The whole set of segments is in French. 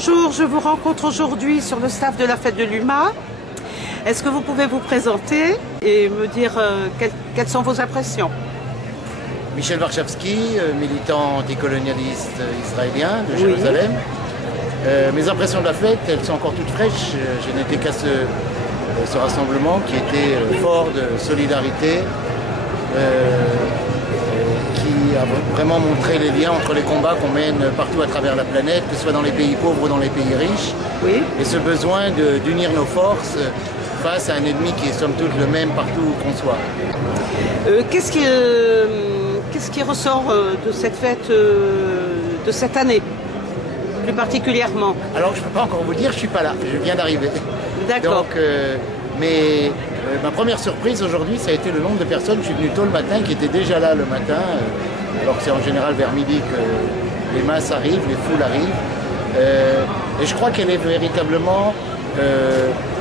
Bonjour, je vous rencontre aujourd'hui sur le staff de la fête de l'UMA. Est-ce que vous pouvez vous présenter et me dire quelles sont vos impressions? Michel Warschawski, militant anticolonialiste israélien de Jérusalem. Mes impressions de la fête, elles sont encore toutes fraîches. Je n'étais qu'à ce rassemblement qui était fort de solidarité, qui a vraiment montré les liens entre les combats qu'on mène partout à travers la planète, que ce soit dans les pays pauvres ou dans les pays riches, oui. Et ce besoin d'unir nos forces face à un ennemi qui est somme toute le même partout où qu'on soit. Qu'est-ce qui ressort de cette fête de cette année, plus particulièrement? Alors je ne peux pas encore vous dire, je ne suis pas là, je viens d'arriver. D'accord. Donc, ma première surprise aujourd'hui, ça a été le nombre de personnes. Je suis venu tôt le matin, qui étaient déjà là le matin, alors que c'est en général vers midi que les masses arrivent, les foules arrivent. Et je crois qu'elle est véritablement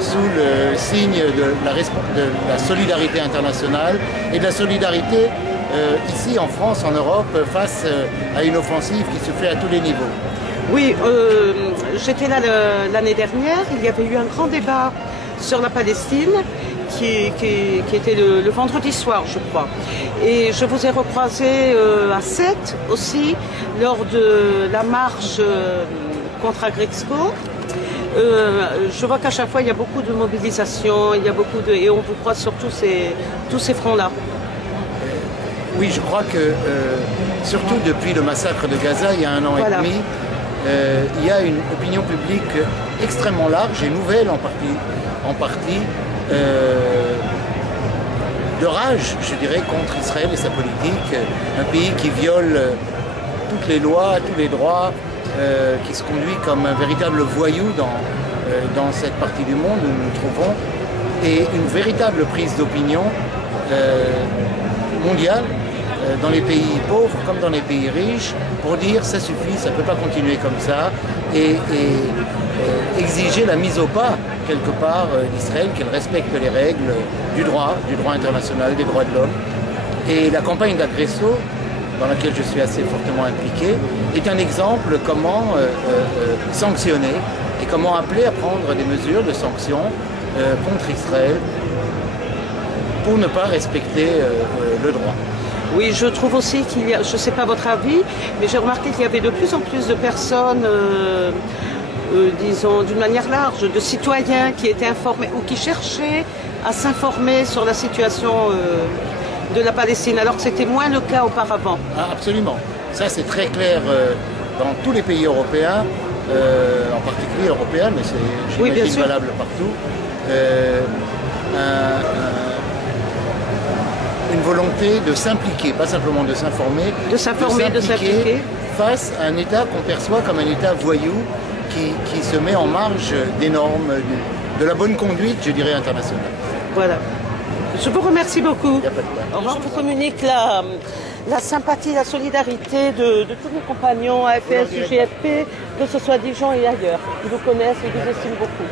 sous le signe de la solidarité internationale et de la solidarité ici en France, en Europe, face à une offensive qui se fait à tous les niveaux. Oui, j'étais là l'année dernière, il y avait eu un grand débat sur la Palestine qui était le vendredi soir, je crois. Et je vous ai recroisé à Sète aussi, lors de la marche contre Agrexco. Je vois qu'à chaque fois, il y a beaucoup de mobilisation, et on vous croise sur tous ces fronts-là. Oui, je crois que, surtout depuis le massacre de Gaza, il y a 1 an et demi, il y a une opinion publique extrêmement large et nouvelle en partie de rage, je dirais, contre Israël et sa politique. Un pays qui viole toutes les lois, tous les droits, qui se conduit comme un véritable voyou dans cette partie du monde où nous nous trouvons, et une véritable prise d'opinion mondiale, dans les pays pauvres comme dans les pays riches, pour dire ça suffit, ça ne peut pas continuer comme ça, et exiger la mise au pas, quelque part, d'Israël, qu'elle respecte les règles du droit international, des droits de l'homme. Et la campagne d'Agresso, dans laquelle je suis assez fortement impliqué, est un exemple comment sanctionner et comment appeler à prendre des mesures de sanctions contre Israël pour ne pas respecter le droit. Oui, je trouve aussi qu'il y a, je ne sais pas votre avis, mais j'ai remarqué qu'il y avait de plus en plus de personnes, disons d'une manière large, de citoyens qui étaient informés ou qui cherchaient à s'informer sur la situation de la Palestine, alors que c'était moins le cas auparavant. Ah, absolument. Ça, c'est très clair dans tous les pays européens, en particulier européens, mais c'est, j'imagine, valable partout. Une volonté de s'impliquer, pas simplement de s'informer, de s'impliquer face à un État qu'on perçoit comme un État voyou qui se met en marge des normes, de la bonne conduite, je dirais, internationale. Voilà. Je vous remercie beaucoup. Il n'y a pas de problème. Au revoir. Je vous communique la sympathie, la solidarité de tous mes compagnons, AFS, UGFP, que ce soit Dijon et ailleurs, qui vous connaissent et qui vous estiment beaucoup.